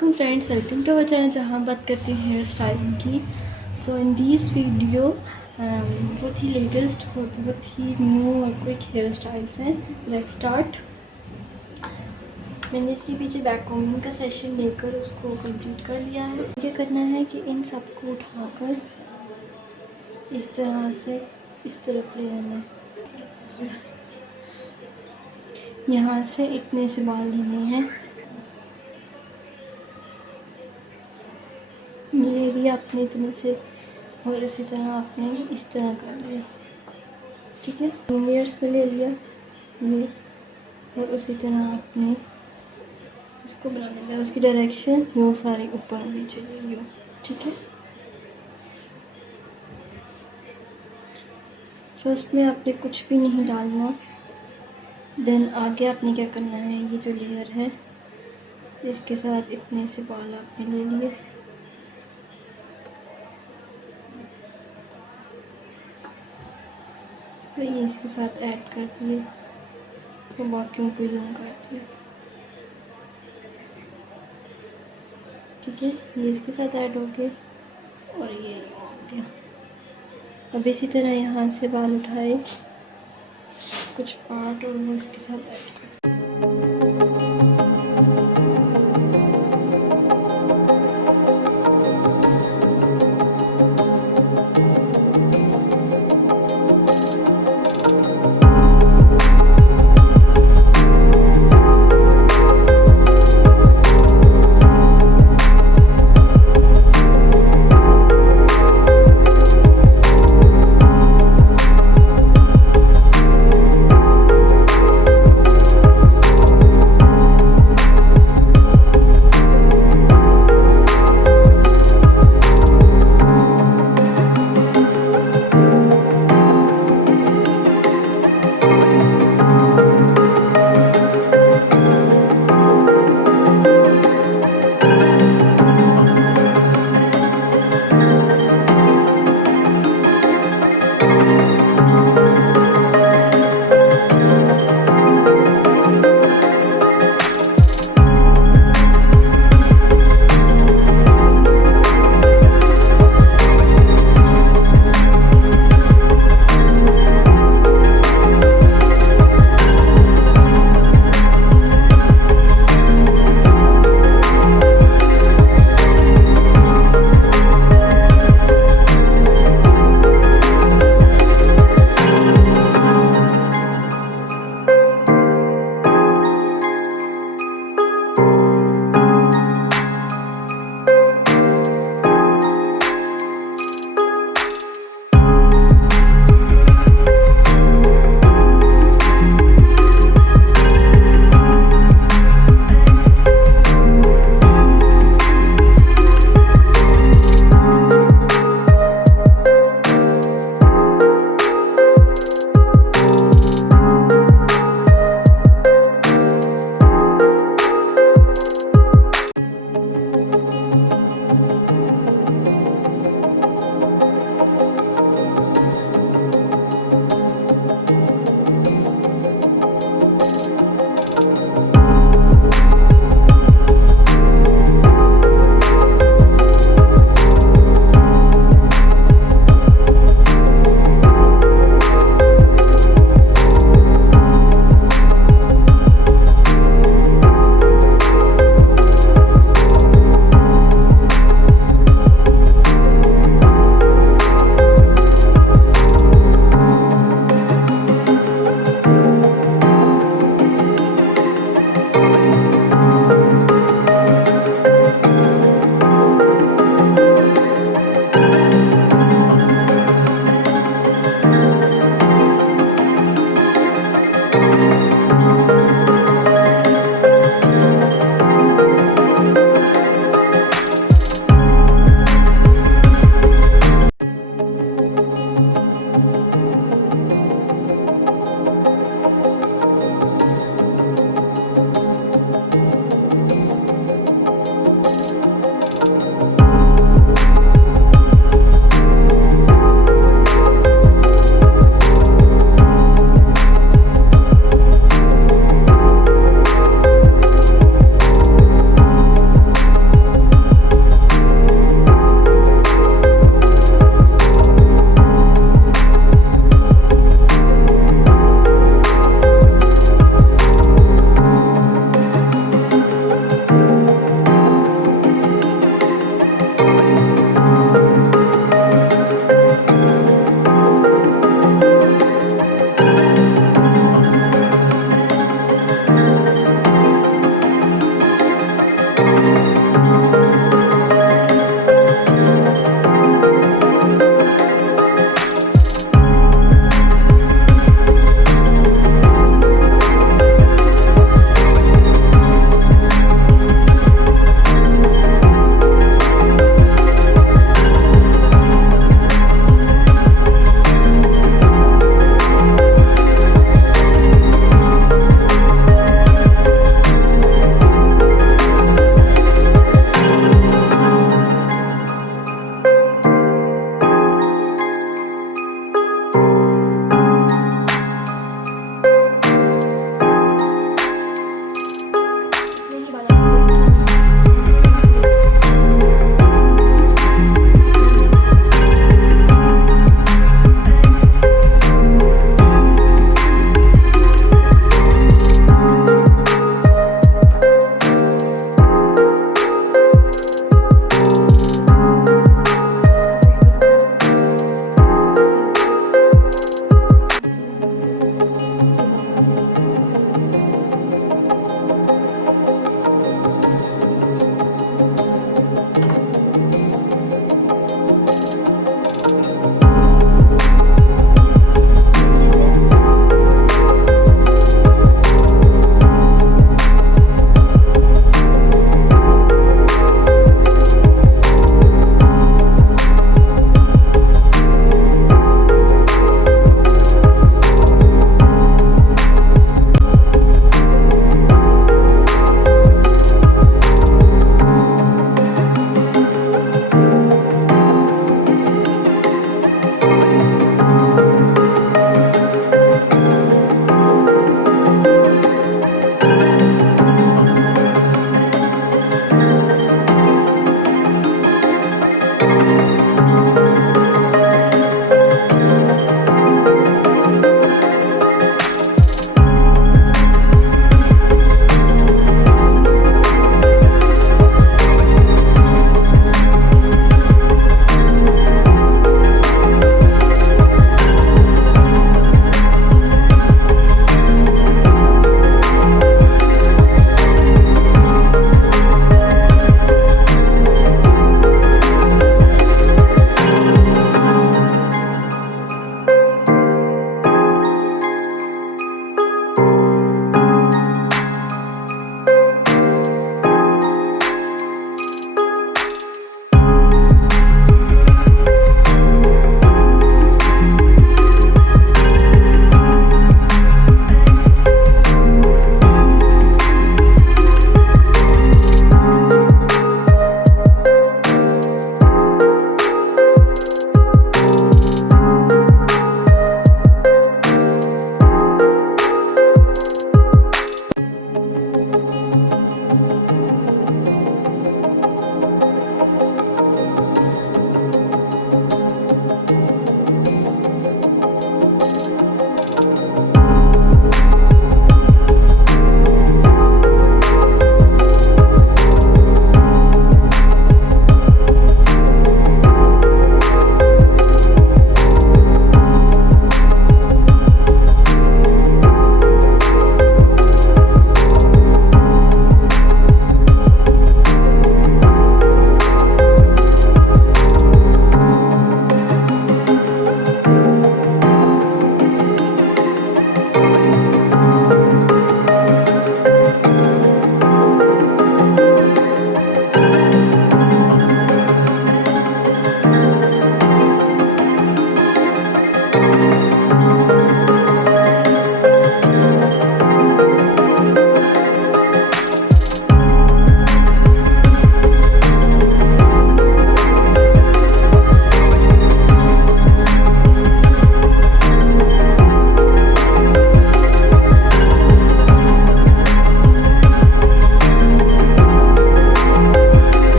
Welcome friends, welcome to our channel जहाँ हम बात करते हैं हेयर स्टाइलिंग की। सो इन दिस वीडियो बहुत ही लेटेस्ट और बहुत ही न्यू और क्विक हेयर स्टाइल्स हैं। Let's start. मैंने इसके पीछे बैक कॉम्बिंग का सेशन लेकर उसको कंप्लीट कर लिया है। क्या करना है कि इन सबको उठाकर इस तरह से इस तरफ ले आना है। यहाँ से इतने से बाल लेने हैं। ये भी आपने इतने से और इसी तरह आपने इस तरह कर लिया, ठीक है। लेयर्स पे ले लिया ये और उसी तरह आपने इसको बना लिया। उसकी डायरेक्शन वो सारी ऊपर होनी चाहिए यो, ठीक है। फर्स्ट में आपने कुछ भी नहीं डालना। देन आगे आपने क्या करना है, ये जो लेयर है इसके साथ इतने से बाल आपने ले लिए। फिर ये इसके साथ ऐड कर दिए और बाकियों को यूं कर दिया, ठीक है। ये इसके साथ ऐड हो गए और ये यूं हो गया। अब इसी तरह यहाँ से बाल उठाए कुछ पार्ट और वो इसके साथ ऐड कर।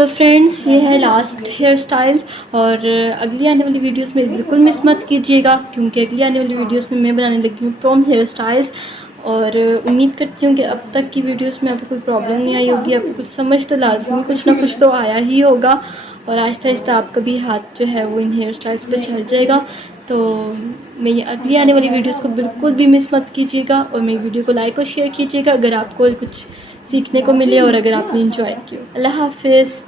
सो फ्रेंड्स, ये है लास्ट हेयर स्टाइल। और अगली आने वाली वीडियोस में बिल्कुल मिस मत कीजिएगा, क्योंकि अगली आने वाली वीडियोस में मैं बनाने लगी हूँ फ्रॉम हेयर स्टाइल्स। और उम्मीद करती हूँ कि अब तक की वीडियोस में आपको कोई प्रॉब्लम नहीं आई होगी, आपको कुछ समझ तो लाजमी कुछ ना कुछ तो आया ही होगा। और आहिस्ता आहिस्ता आपका भी हाथ जो है वो इन हेयर स्टाइल्स पे चल जाएगा। तो मैं ये अगली आने वाली वीडियोस को बिल्कुल भी मिस मत कीजिएगा, और मेरी वीडियो को लाइक और शेयर कीजिएगा अगर आपको कुछ सीखने को मिले और अगर आपने इंजॉय किया। अल्लाह हाफिज़।